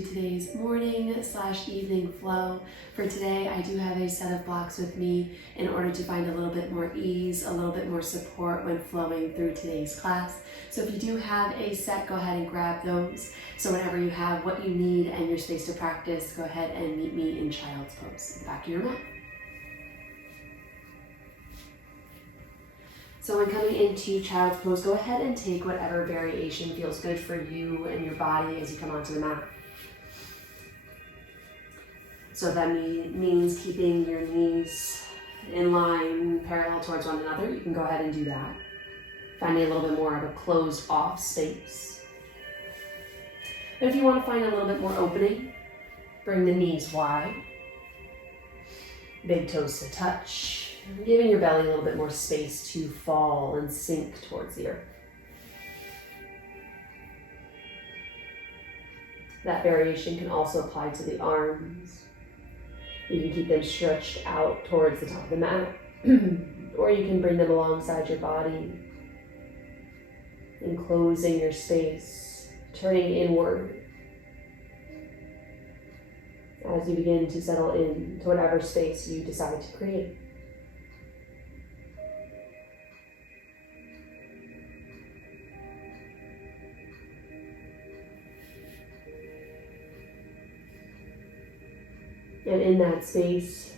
to today's morning/evening flow. For today, I do have a set of blocks with me in order to find a little bit more ease, a little bit more support when flowing through today's class. So if you do have a set, go ahead and grab those. So whenever you have what you need and your space to practice, go ahead and meet me in child's pose, back of your mat. So when coming into child's pose, go ahead and take whatever variation feels good for you and your body as you come onto the mat. So if that means keeping your knees in line, parallel towards one another, you can go ahead and do that. Finding a little bit more of a closed off space. But if you want to find a little bit more opening, bring the knees wide. Big toes to touch. Giving your belly a little bit more space to fall and sink towards the earth. That variation can also apply to the arms. You can keep them stretched out towards the top of the mat, or you can bring them alongside your body, enclosing your space, turning inward as you begin to settle in to whatever space you decide to create. And in that space,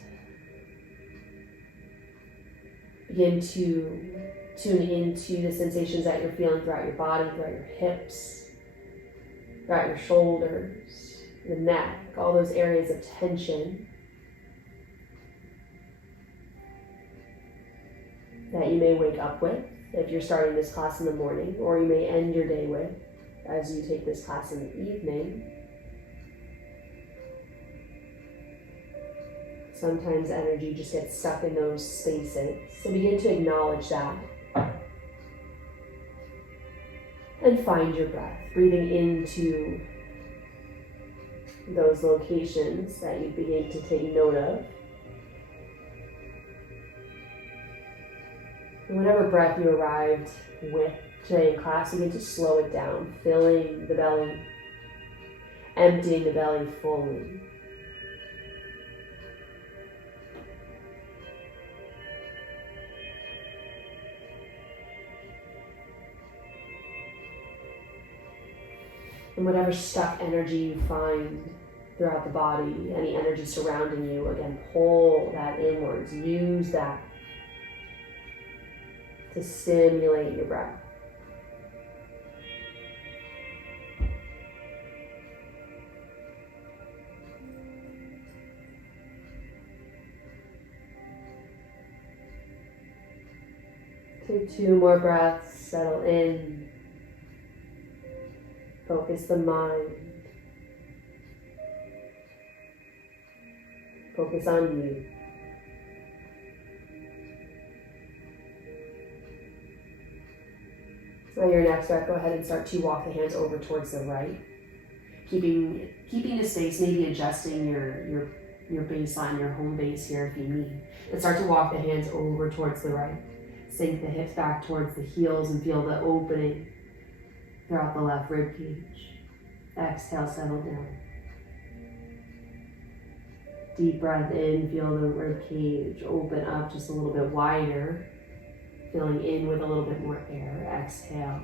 begin to tune into the sensations that you're feeling throughout your body, throughout your hips, throughout your shoulders, the neck, all those areas of tension that you may wake up with if you're starting this class in the morning, or you may end your day with as you take this class in the evening. Sometimes energy just gets stuck in those spaces. So begin to acknowledge that. And find your breath, breathing into those locations that you begin to take note of. And whatever breath you arrived with today in class, begin to slow it down, filling the belly, emptying the belly fully. And whatever stuck energy you find throughout the body, any energy surrounding you, again, pull that inwards. Use that to stimulate your breath. Take 2 more breaths, settle in. Focus the mind. Focus on you. On your next breath, go ahead and start to walk the hands over towards the right. Keeping the space, maybe adjusting your baseline, your home base here if you need. But start to walk the hands over towards the right. Sink the hips back towards the heels and feel the opening throughout the left rib cage. Exhale, settle down. Deep breath in, feel the rib cage open up just a little bit wider. Filling in with a little bit more air. Exhale.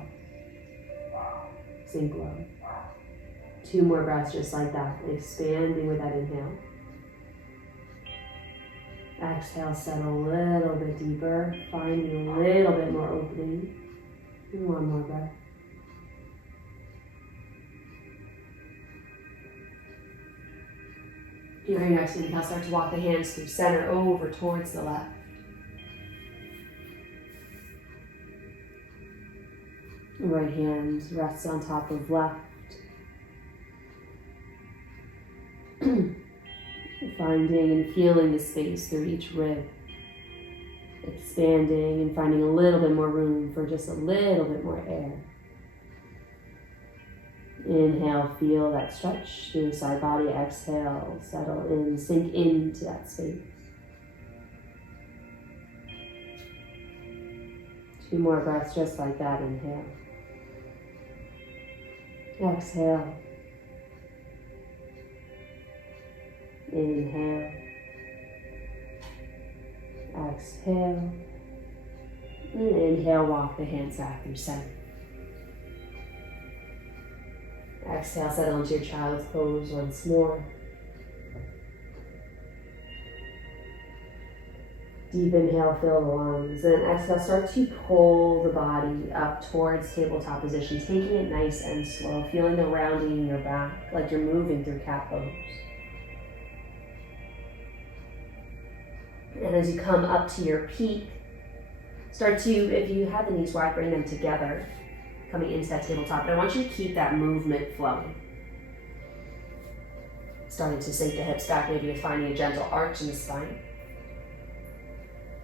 Sink low. 2 more breaths just like that. Expanding with that inhale. Exhale, settle a little bit deeper. Finding a little bit more opening. And 1 more breath. Your next inhale, start to walk the hands through center over towards the left. Right hand rests on top of left. Finding and feeling the space through each rib. Expanding and finding a little bit more room for just a little bit more air. Inhale, feel that stretch through the side body. Exhale, settle in, sink into that space. 2 more breaths just like that. Inhale. Exhale. Inhale. Exhale. And inhale, walk the hands back through center. Exhale, settle into your child's pose once more. Deep inhale, fill the lungs. And exhale, start to pull the body up towards tabletop position, taking it nice and slow, feeling the rounding in your back, like you're moving through cat pose. And as you come up to your peak, start to, if you have the knees wide, bring them together, coming into that tabletop. And I want you to keep that movement flowing. Starting to sink the hips back, maybe you're finding a gentle arch in the spine.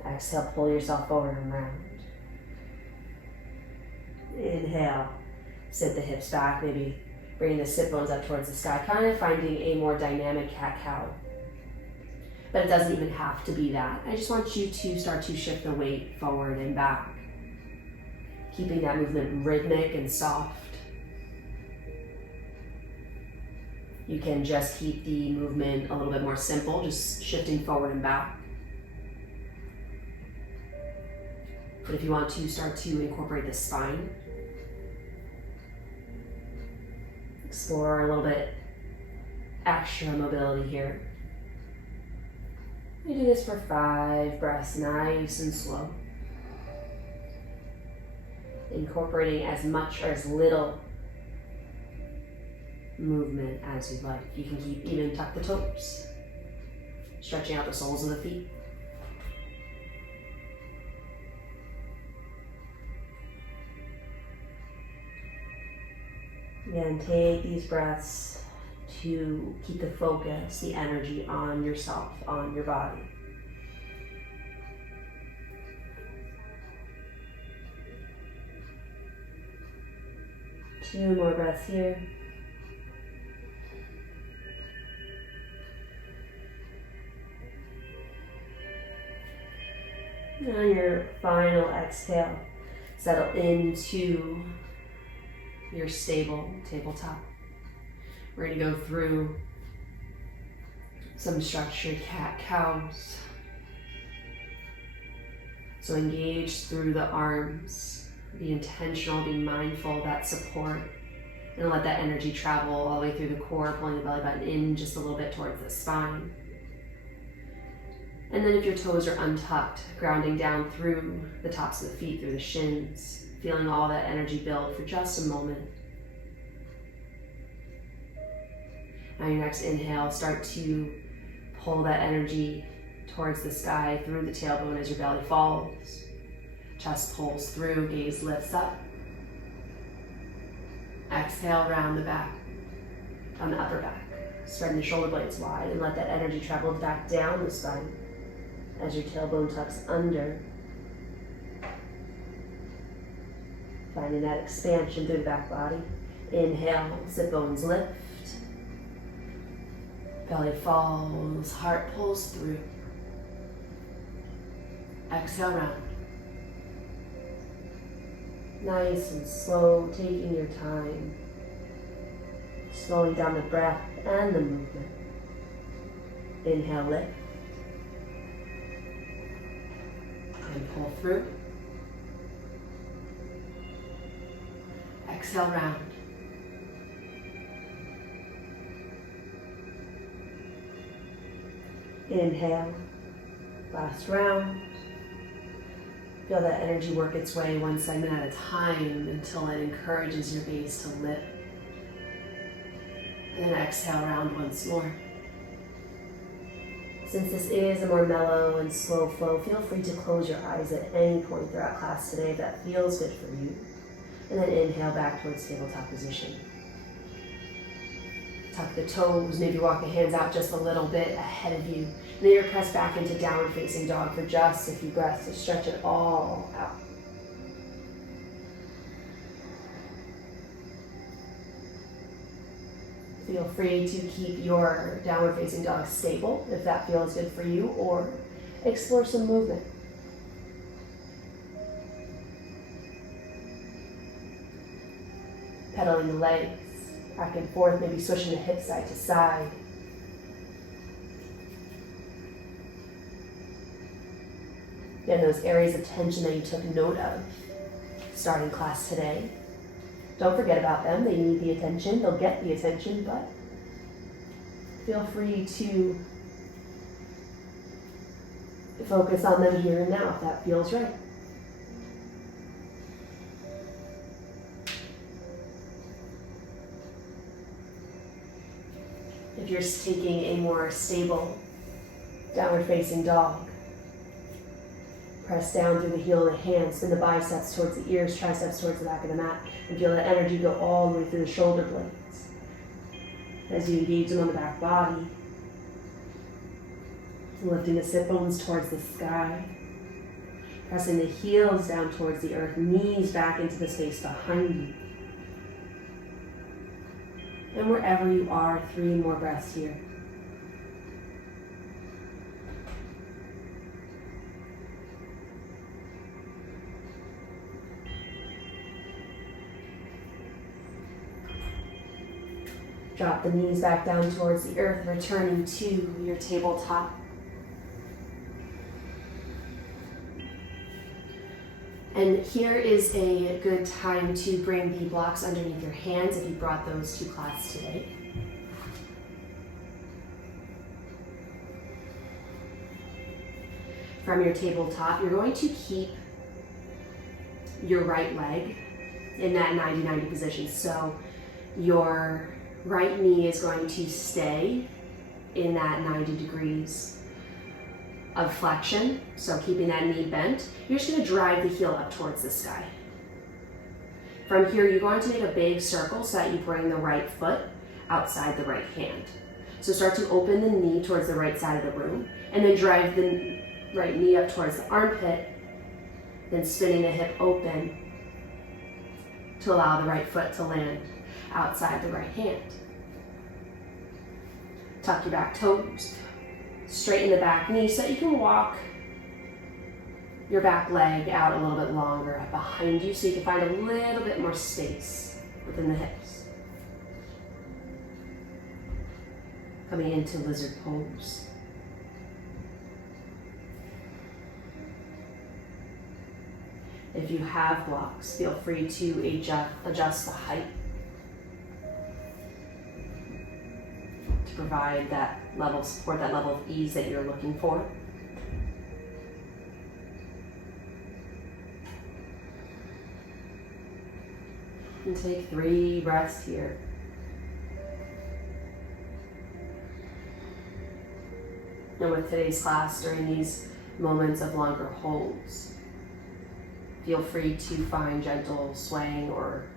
Exhale, pull yourself forward and round. Inhale, sit the hips back, maybe bringing the sit bones up towards the sky, kind of finding a more dynamic cat-cow. But it doesn't even have to be that. I just want you to start to shift the weight forward and back, keeping that movement rhythmic and soft. You can just keep the movement a little bit more simple, just shifting forward and back. But if you want to start to incorporate the spine, explore a little bit extra mobility here. You do this for 5 breaths, nice and slow. Incorporating as much or as little movement as you'd like. You can keep, even tuck the toes, stretching out the soles of the feet. Again, take these breaths to keep the focus, the energy on yourself, on your body. Two more breaths here. And on your final exhale, settle into your stable tabletop. We're going to go through some structured cat-cows. So engage through the arms. Be intentional, be mindful of that support, and let that energy travel all the way through the core, pulling the belly button in just a little bit towards the spine. And then if your toes are untucked, grounding down through the tops of the feet, through the shins, feeling all that energy build for just a moment. On your next inhale, start to pull that energy towards the sky through the tailbone as your belly falls. Chest pulls through, gaze lifts up. Exhale, round the back, on the upper back. Spreading the shoulder blades wide and let that energy travel back down the spine as your tailbone tucks under. Finding that expansion through the back body. Inhale, sit bones lift. Belly falls, heart pulls through. Exhale, round. Nice and slow, taking your time. Slowing down the breath and the movement. Inhale, lift. And pull through. Exhale, round. Inhale, last round. Feel that energy work its way one segment at a time until it encourages your base to lift. And then exhale, round once more. Since this is a more mellow and slow flow, feel free to close your eyes at any point throughout class today if that feels good for you. And then inhale back towards tabletop position. Tuck the toes, maybe walk the hands out just a little bit ahead of you. And then you're pressed back into downward facing dog for just a few breaths to stretch it all out. Feel free to keep your downward facing dog stable if that feels good for you, or explore some movement. Pedaling the legs back and forth, maybe switching the hips side to side. And those areas of tension that you took note of starting class today, don't forget about them. They need the attention. They'll get the attention, but feel free to focus on them here and now if that feels right. If you're taking a more stable downward facing dog, press down through the heel of the hands, spin the biceps towards the ears, triceps towards the back of the mat, and feel that energy go all the way through the shoulder blades. As you engage them on the back body, lifting the sit bones towards the sky, pressing the heels down towards the earth, knees back into the space behind you. And wherever you are, 3 more breaths here. Drop the knees back down towards the earth, returning to your tabletop. And here is a good time to bring the blocks underneath your hands if you brought those to class today. From your tabletop, you're going to keep your right leg in that 90-90 position. So your right knee is going to stay in that 90 degrees of flexion, so keeping that knee bent. You're just going to drive the heel up towards the sky. From here, you're going to make a big circle so that you bring the right foot outside the right hand. So start to open the knee towards the right side of the room, and then drive the right knee up towards the armpit, then spinning the hip open to allow the right foot to land outside the right hand. Tuck your back toes, straighten the back knee so that you can walk your back leg out a little bit longer behind you so you can find a little bit more space within the hips. Coming into lizard pose. If you have blocks, feel free to adjust the height to provide that level of support, that level of ease that you're looking for. And take 3 breaths here. And with today's class, during these moments of longer holds, feel free to find gentle swaying or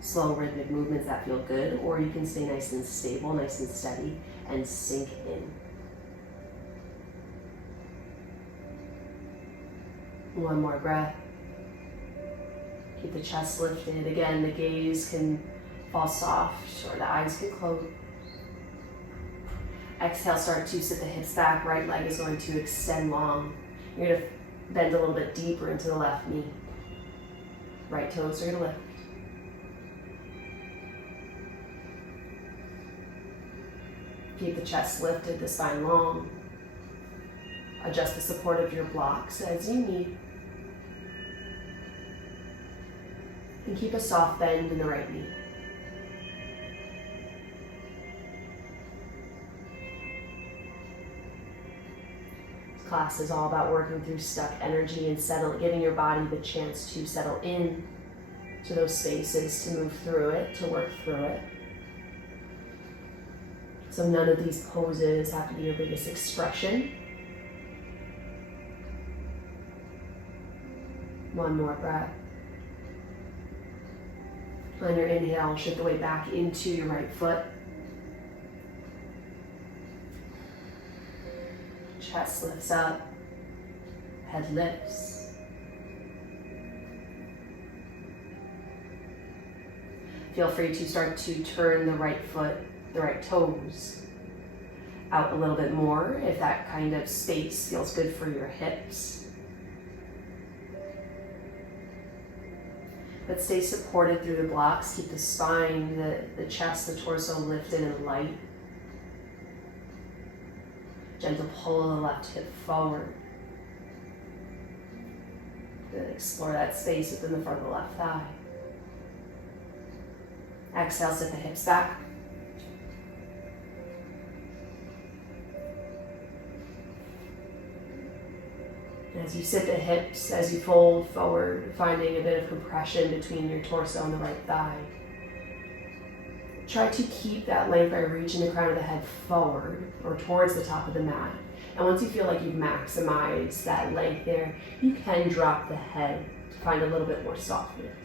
slow rhythmic movements that feel good, or you can stay nice and stable, nice and steady, and sink in. One more breath. Keep the chest lifted. Again, the gaze can fall soft or the eyes can close. Exhale, start to sit the hips back. Right leg is going to extend long. You're going to bend a little bit deeper into the left knee. Right toes are going to lift. Keep the chest lifted, the spine long. Adjust the support of your blocks as you need. And keep a soft bend in the right knee. This class is all about working through stuck energy and giving your body the chance to settle in to those spaces, to move through it, to work through it. So none of these poses have to be your biggest expression. One more breath. On your inhale, shift the weight back into your right foot. Chest lifts up, head lifts. Feel free to start to turn the right foot, the right toes out a little bit more if that kind of space feels good for your hips. But stay supported through the blocks. Keep the spine, the chest, the torso lifted and light. Gentle pull of the left hip forward. Then explore that space within the front of the left thigh. Exhale, sit the hips back. As you sit the hips, as you fold forward, finding a bit of compression between your torso and the right thigh. Try to keep that length by reaching the crown of the head forward or towards the top of the mat. And once you feel like you've maximized that length there, you can drop the head to find a little bit more softness.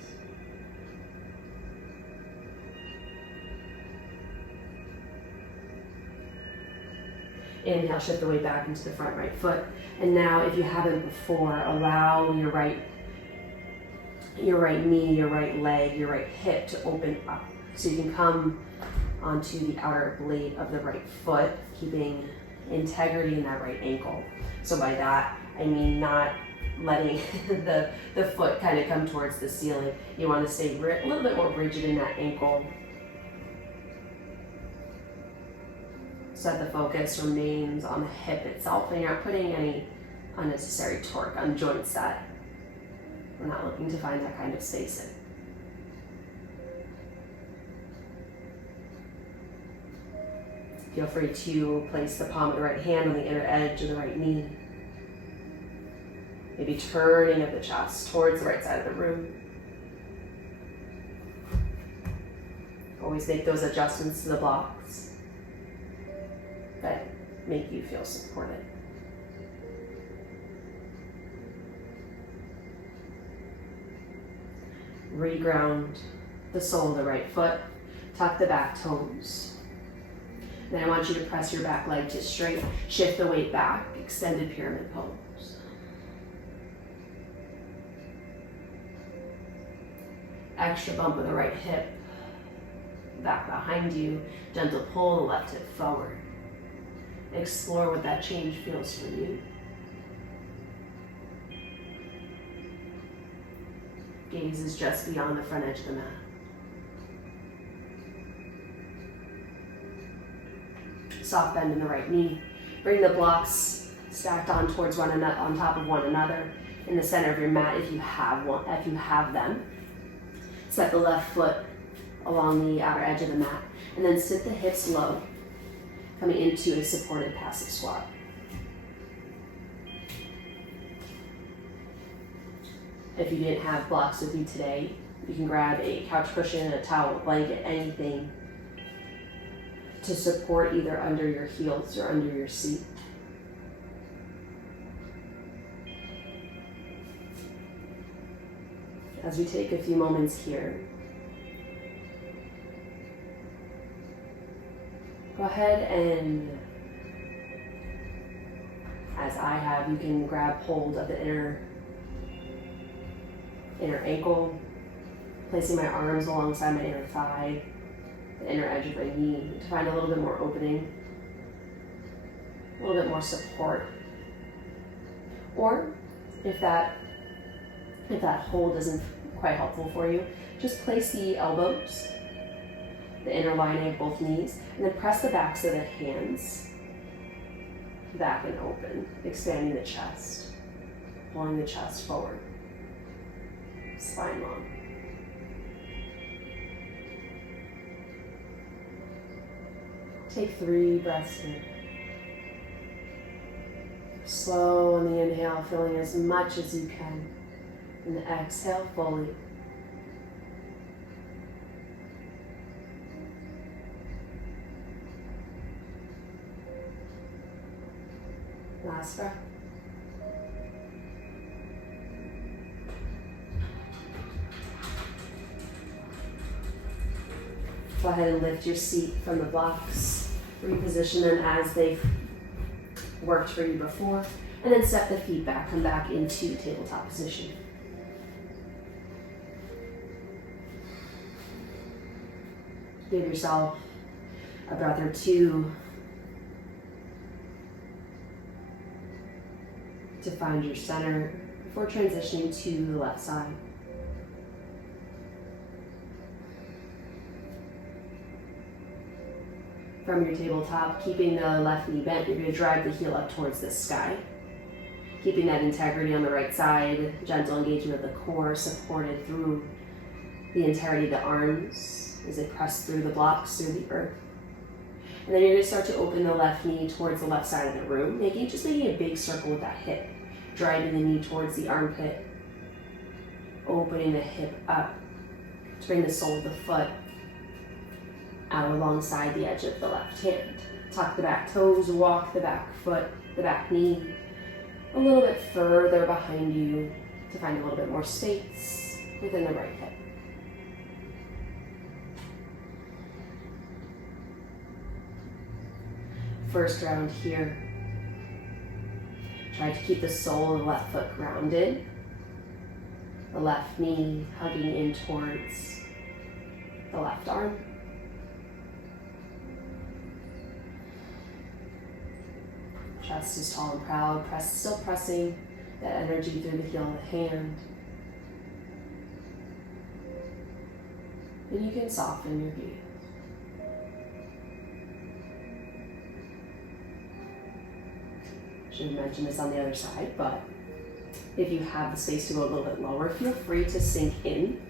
Inhale, shift the weight back into the front right foot. And now, if you haven't before, allow your right knee, your right leg, your right hip to open up. So you can come onto the outer blade of the right foot, keeping integrity in that right ankle. So by that, I mean not letting the foot kind of come towards the ceiling. You want to stay a little bit more rigid in that ankle. So that the focus remains on the hip itself and you're not putting any unnecessary torque on joints that we're not looking to find that kind of space in. Feel free to place the palm of the right hand on the inner edge of the right knee. Maybe turning of the chest towards the right side of the room. Always make those adjustments to the blocks that make you feel supported. Reground the sole of the right foot, tuck the back toes. Then I want you to press your back leg to straight, shift the weight back, extended pyramid pose. Extra bump of the right hip, back behind you, gentle pull the left hip forward. Explore what that change feels for you. Gaze is just beyond the front edge of the mat. Soft bend in the right knee. Bring the blocks stacked on towards one another, on top of one another, in the center of your mat if you have them. Set the left foot along the outer edge of the mat, and then sit the hips low, coming into a supported passive squat. If you didn't have blocks with you today, you can grab a couch cushion, a towel, a blanket, anything to support either under your heels or under your seat. As we take a few moments here, go ahead and, as I have, you can grab hold of the inner ankle, placing my arms alongside my inner thigh, the inner edge of my knee, to find a little bit more opening, a little bit more support. Or if that hold isn't quite helpful for you, just place the elbows, the inner lining of both knees, and then press the backs of the hands back and open, expanding the chest, pulling the chest forward, spine long. Take 3 breaths in. Slow on the inhale, filling as much as you can. And the exhale fully. Last breath. Go ahead and lift your seat from the blocks. Reposition them as they've worked for you before. And then step the feet back. Come back into tabletop position. Give yourself a breath or two to find your center before transitioning to the left side. From your tabletop, keeping the left knee bent, you're going to drive the heel up towards the sky. Keeping that integrity on the right side, gentle engagement of the core supported through the entirety of the arms as they press through the blocks, through the earth. And then you're going to start to open the left knee towards the left side of the room, making a big circle with that hip, driving the knee towards the armpit, opening the hip up to bring the sole of the foot out alongside the edge of the left hand. Tuck the back toes, walk the back foot, the back knee a little bit further behind you to find a little bit more space within the right hip. First round here, try to keep the sole of the left foot grounded, the left knee hugging in towards the left arm. Chest is tall and proud, still pressing that energy through the heel of the hand. And you can soften your gaze. Should have mentioned this on the other side, but if you have the space to go a little bit lower, feel free to sink in,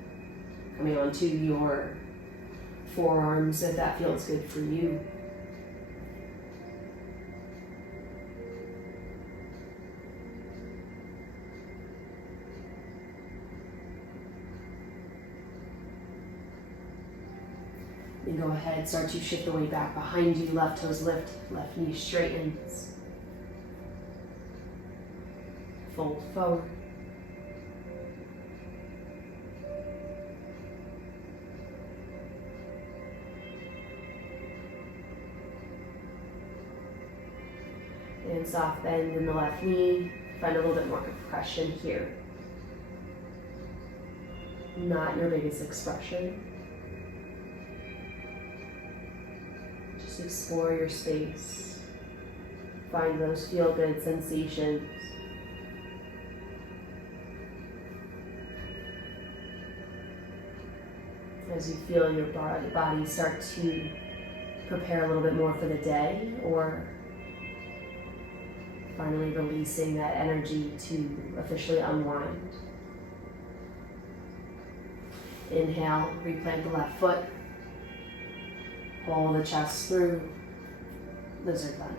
coming onto your forearms if that feels good for you. And go ahead, start to shift the weight back behind you, left toes lift, left knee straightens. Fold forward. And soft bend in the left knee. Find a little bit more compression here. Not your biggest expression. Just explore your space. Find those feel-good sensations. As you feel your body start to prepare a little bit more for the day, or finally releasing that energy to officially unwind. Inhale, replant the left foot. Pull the chest through, lizard lunge.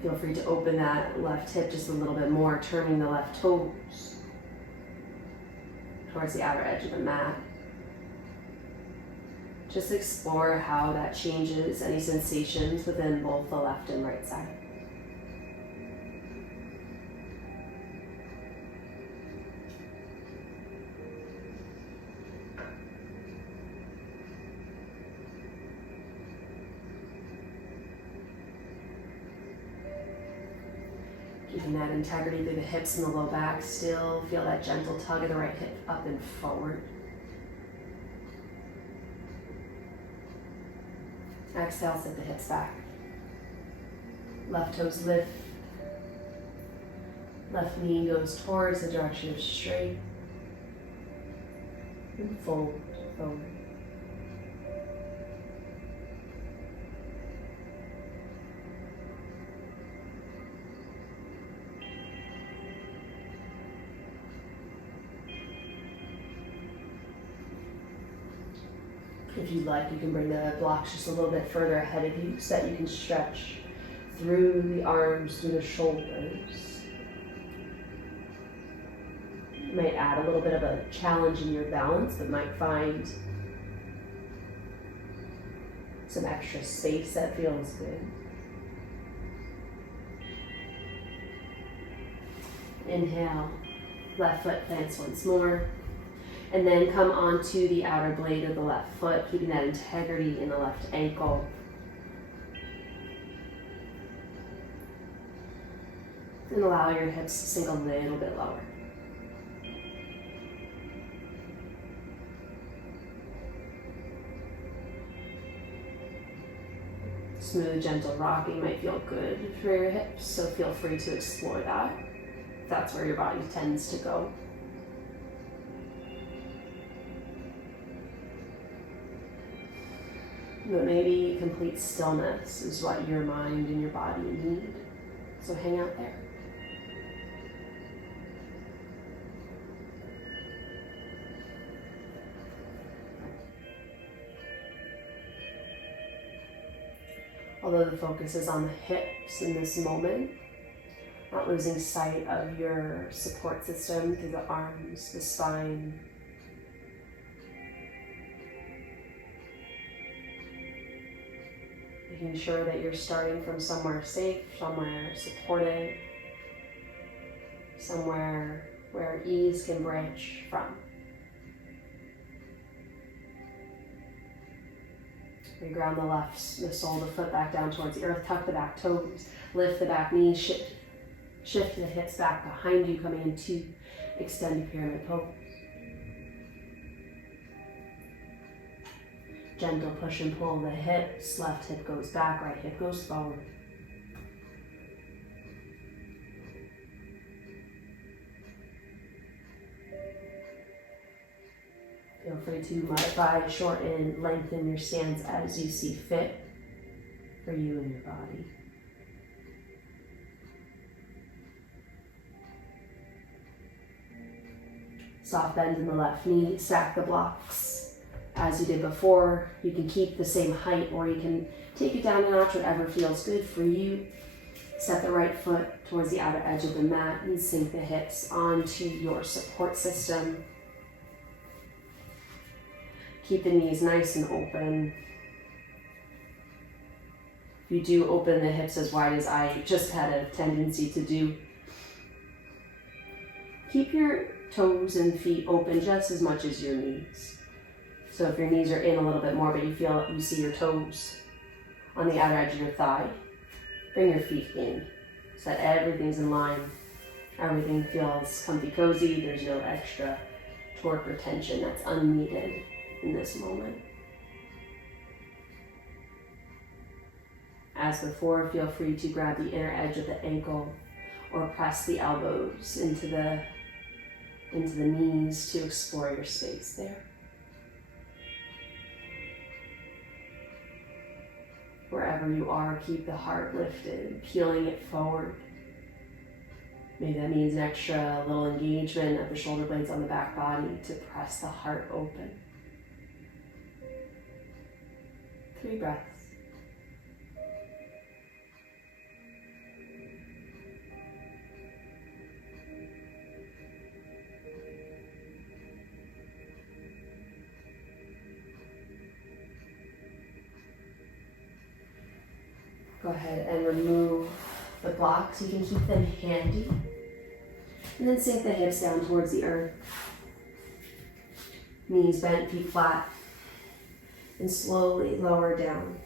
Feel free to open that left hip just a little bit more, turning the left toes towards the outer edge of the mat. Just explore how that changes any sensations within both the left and right side. Keeping that integrity through the hips and the low back. Still feel that gentle tug of the right hip up and forward. Exhale, sit the hips back. Left toes lift. Left knee goes towards the direction of straight. And fold forward. If you'd like, you can bring the blocks just a little bit further ahead of you so that you can stretch through the arms, through the shoulders. You might add a little bit of a challenge in your balance, but might find some extra space that feels good. Inhale, left foot plants once more. And then come onto the outer blade of the left foot, keeping that integrity in the left ankle. And allow your hips to sink a little bit lower. Smooth, gentle rocking might feel good for your hips, so feel free to explore that if that's where your body tends to go. But maybe complete stillness is what your mind and your body need. So hang out there. Although the focus is on the hips in this moment, not losing sight of your support system through the arms, the spine. Making sure that you're starting from somewhere safe, somewhere supported, somewhere where ease can branch from. Reground the sole of the foot back down towards the earth, tuck the back toes, lift the back knees, shift the hips back behind you, coming into extended pyramid pose. Gentle push and pull the hips, left hip goes back, right hip goes forward. Feel free to modify, shorten, lengthen your stance as you see fit for you and your body. Soft bend in the left knee, stack the blocks as you did before. You can keep the same height or you can take it down a notch, whatever feels good for you. Step the right foot towards the outer edge of the mat and sink the hips onto your support system. Keep the knees nice and open. If you do open the hips as wide as I just had a tendency to do, keep your toes and feet open just as much as your knees. So if your knees are in a little bit more, but you see your toes on the outer edge of your thigh, bring your feet in so that everything's in line. Everything feels comfy, cozy. There's no extra torque or tension that's unneeded in this moment. As before, feel free to grab the inner edge of the ankle or press the elbows into the knees to explore your space there. Wherever you are, keep the heart lifted, peeling it forward. Maybe that means an extra little engagement of the shoulder blades on the back body to press the heart open. 3 breaths. Go ahead and remove the blocks. You can keep them handy. And then sink the hips down towards the earth. Knees bent, feet flat. And slowly lower down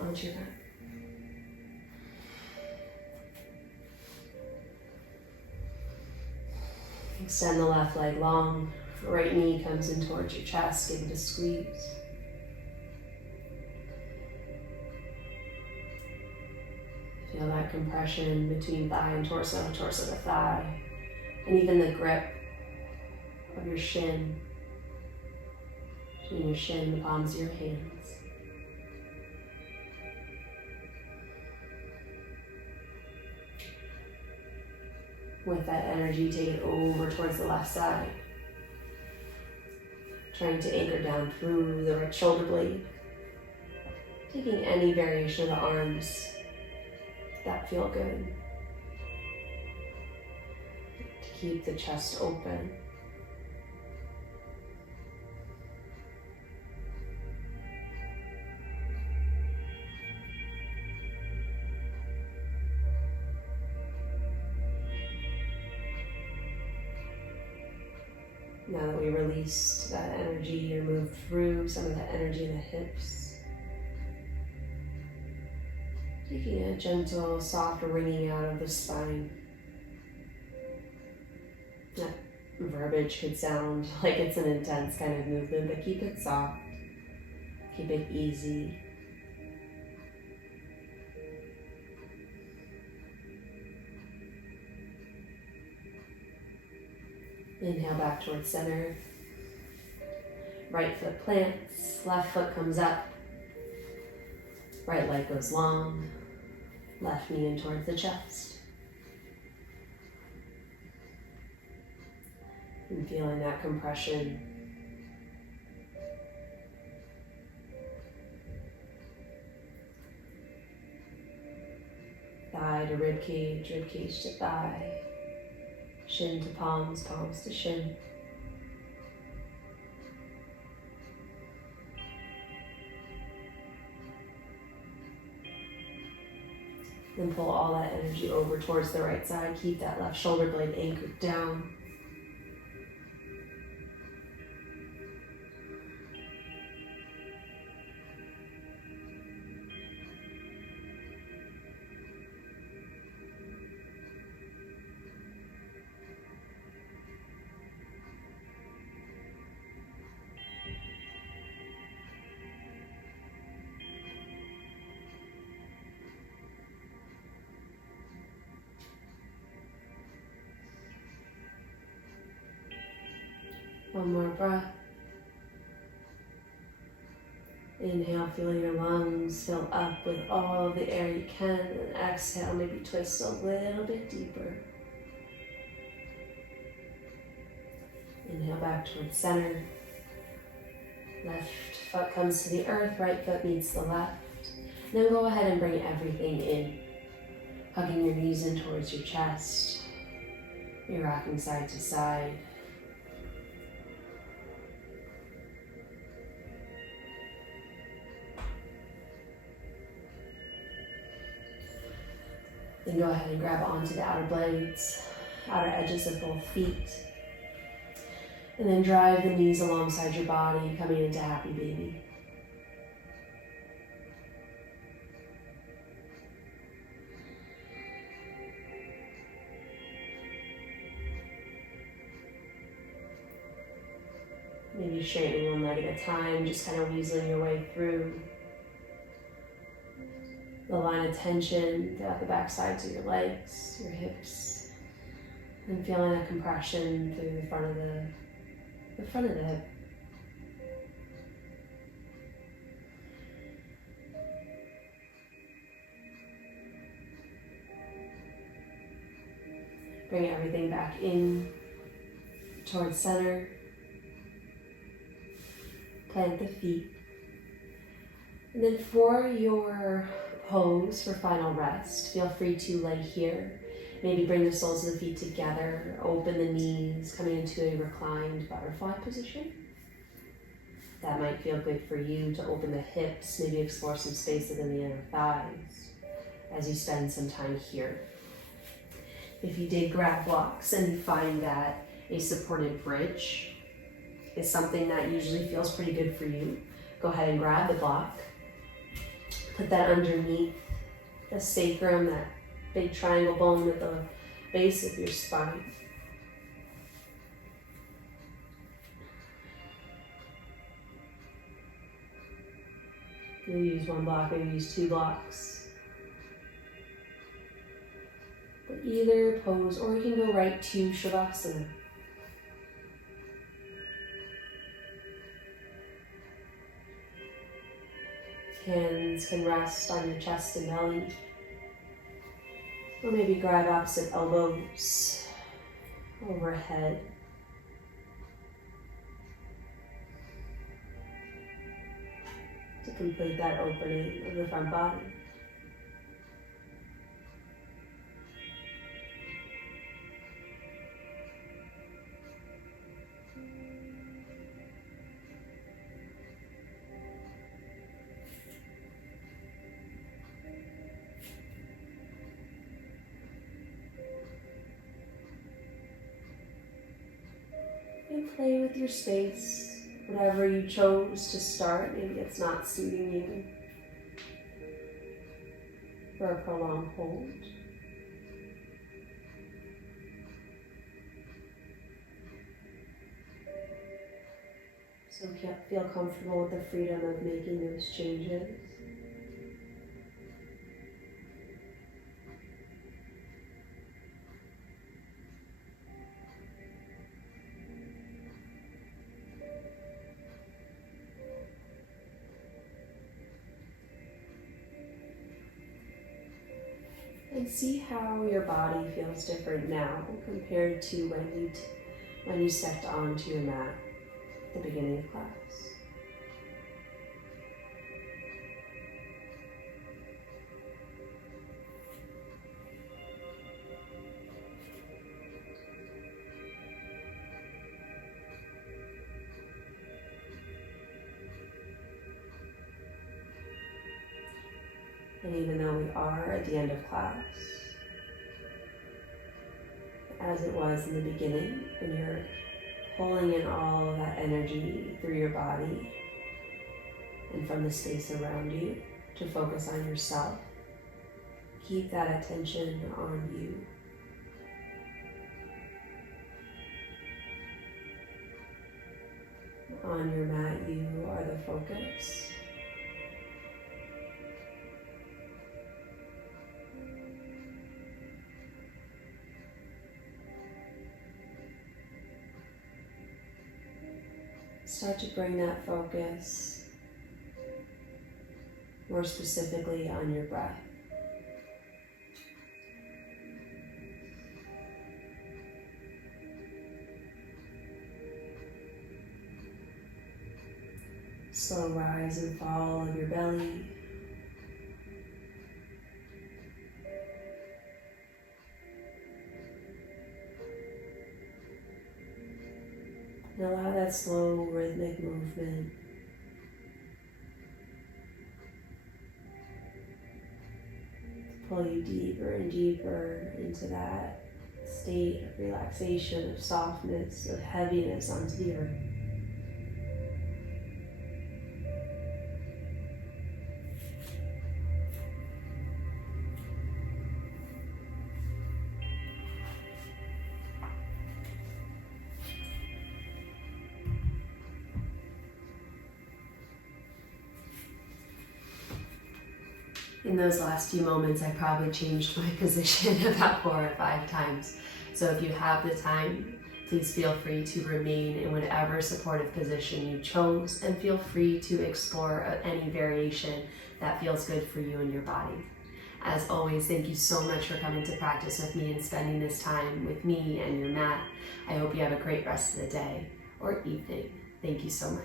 onto your back. Extend the left leg long. Right knee comes in towards your chest. Give it a squeeze. Feel that compression between thigh and torso, torso to thigh, and even the grip of your shin, between your shin and the palms of your hands. With that energy, take it over towards the left side, trying to anchor down through the right shoulder blade, taking any variation of the arms that feel good. To keep the chest open. Now that we released that energy and moved through some of that energy in the hips, taking a gentle, soft wringing out of the spine. That verbiage could sound like it's an intense kind of movement, but keep it soft, keep it easy. Inhale back towards center. Right foot plants, left foot comes up. Right leg goes long, left knee in towards the chest. And feeling that compression. Thigh to rib cage to thigh, shin to palms, palms to shin. Then pull all that energy over towards the right side. Keep that left shoulder blade anchored down. One more breath. Inhale, feel your lungs fill up with all the air you can, and exhale, maybe twist a little bit deeper. Inhale back towards center. Left foot comes to the earth, right foot meets the left. Now go ahead and bring everything in, hugging your knees in towards your chest. You're rocking side to side. Then go ahead and grab onto the outer blades, outer edges of both feet. And then drive the knees alongside your body, coming into happy baby. Maybe straightening one leg at a time, just kind of weaseling your way through. The line of tension throughout the back sides of your legs, your hips, and feeling a compression through the front of the hip. Bring everything back in towards center. Plant the feet. And then for your pose for final rest, feel free to lay here. Maybe bring the soles of the feet together, open the knees, coming into a reclined butterfly position. That might feel good for you to open the hips, maybe explore some space within the inner thighs as you spend some time here. If you did grab blocks and you find that a supported bridge is something that usually feels pretty good for you, go ahead and grab the block. Put that underneath the sacrum, that big triangle bone at the base of your spine. Maybe use one block, maybe use two blocks. But either pose, or you can go right to Shavasana. Hands can rest on your chest and belly. Or maybe grab opposite elbows overhead. To complete that opening of the front body. And play with your space, whatever you chose to start. Maybe it's not suiting you for a prolonged hold. So feel comfortable with the freedom of making those changes. And see how your body feels different now compared to when you stepped onto your mat at the beginning of class. And even though we are at the end of class, as it was in the beginning, when you're pulling in all of that energy through your body and from the space around you to focus on yourself, keep that attention on you. On your mat, you are the focus. Start to bring that focus more specifically on your breath. Slow rise and fall of your belly. And allow that slow rhythmic movement to pull you deeper and deeper into that state of relaxation, of softness, of heaviness onto the earth. In those last few moments, I probably changed my position about 4 or 5 times. So if you have the time, please feel free to remain in whatever supportive position you chose, and feel free to explore any variation that feels good for you and your body. As always, thank you so much for coming to practice with me and spending this time with me and your mat. I hope you have a great rest of the day or evening. Thank you so much.